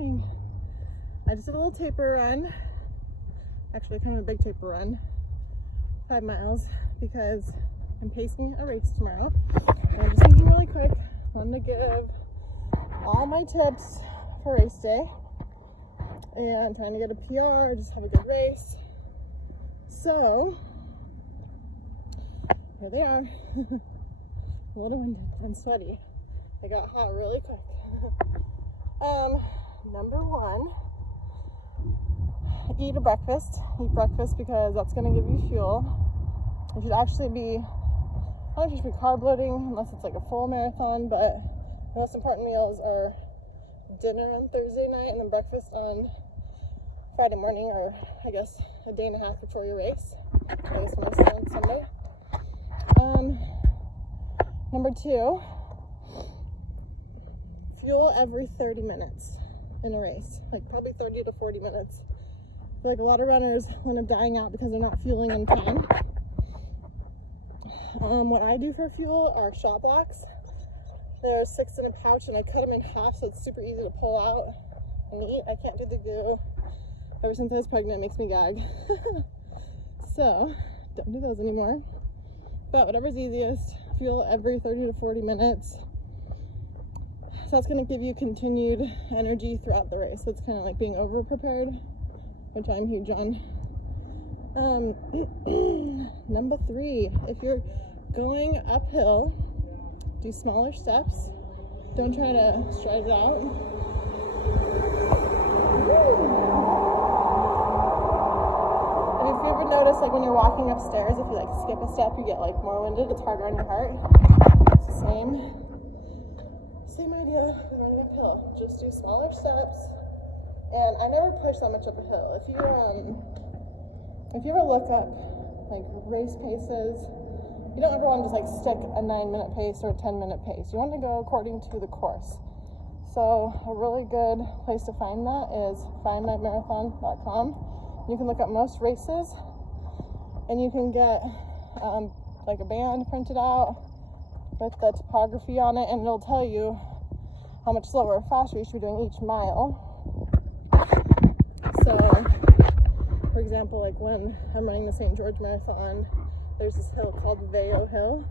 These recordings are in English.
morning. I just did a little taper run. Actually, kind of a big taper run. 5 miles because I'm pacing a race tomorrow. And I'm just thinking really quick. Wanted to give all my tips for race day. And trying to get a PR, just have a good race. So, here they are. A little winded and sweaty. I got hot really quick. Number 1, eat a breakfast. Eat breakfast because that's going to give you fuel. It should actually be, I don't know if you should be carb loading unless it's like a full marathon, but the most important meals are dinner on Thursday night and then breakfast on Friday morning, or I guess a day and a half before your race. I guess mostly on Sunday. Number 2, fuel every 30 minutes in a race, like probably 30 to 40 minutes. I feel like a lot of runners end up dying out because they're not fueling in time. What I do for fuel are shot blocks. There are 6 in a pouch and I cut them in half so it's super easy to pull out and eat. I can't do the goo. Ever since I was pregnant, it makes me gag. So, don't do those anymore. But whatever's easiest, fuel every 30 to 40 minutes. So that's going to give you continued energy throughout the race. So it's kind of like being over prepared, which I'm huge on. Number 3, if you're going uphill, do smaller steps. Don't try to stride it out. And if you ever notice, like when you're walking upstairs, if you like skip a step, you get like more winded. It's harder on your heart. It's the same idea with running uphill. Just do smaller steps. And I never push that much up a hill. If you ever look up like race paces, you don't ever want to just like stick a 9-minute pace or a 10-minute pace. You want to go according to the course. So a really good place to find that is findmymarathon.com. You can look up most races and you can get like a band printed out with the topography on it, and it'll tell you how much slower or faster you should be doing each mile. So, for example, like when I'm running the St. George Marathon, there's this hill called Veyo Hill,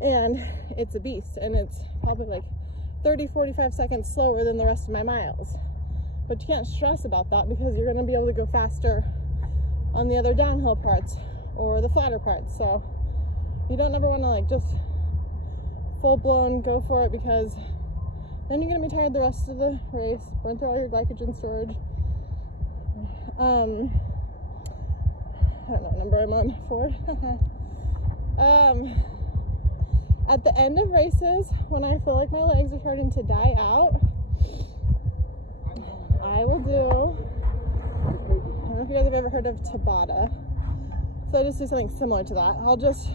and it's a beast, and it's probably like 30-45 seconds slower than the rest of my miles. But you can't stress about that because you're going to be able to go faster on the other downhill parts or the flatter parts. So you don't ever want to like just full-blown go for it, because then you're going to be tired the rest of the race, burn through all your glycogen storage. I don't know what number I'm on, 4. At the end of races, when I feel like my legs are starting to die out, I will do, I don't know if you guys have ever heard of Tabata. So I just do something similar to that. I'll just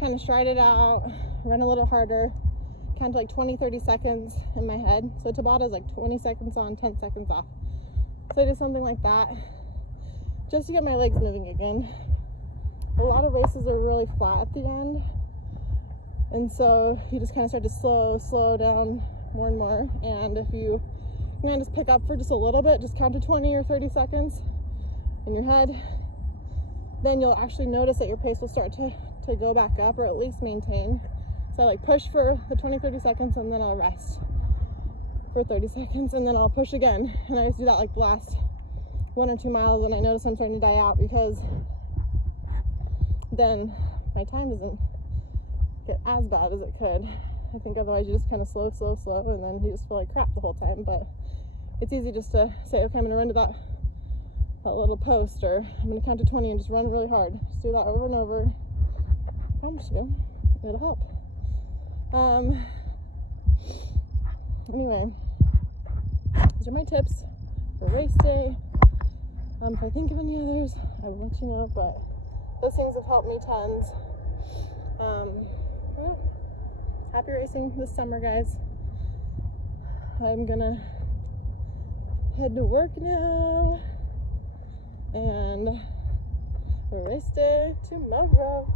kind of stride it out, run a little harder, count to like 20-30 seconds in my head. So Tabata is like 20 seconds on, 10 seconds off. So I do something like that just to get my legs moving again. A lot of races are really flat at the end, and so you just kind of start to slow down more and more. And if you can just pick up for just a little bit, just count to 20 or 30 seconds in your head, then you'll actually notice that your pace will start to go back up, or at least maintain. So I like push for the 20-30 seconds and then I'll rest for 30 seconds and then I'll push again. And I just do that like the last 1 or 2 miles, and I notice I'm starting to die out, because then my time doesn't get as bad as it could. I think otherwise you just kind of slow, and then you just feel like crap the whole time. But it's easy just to say, okay, I'm going to run to that little post, or I'm going to count to 20 and just run really hard. Just do that over and over. I promise you, it'll help. Anyway, these are my tips for race day. If I think of any others, I will let you know, but those things have helped me tons. Well, happy racing this summer, guys. I'm gonna head to work now, and race day tomorrow.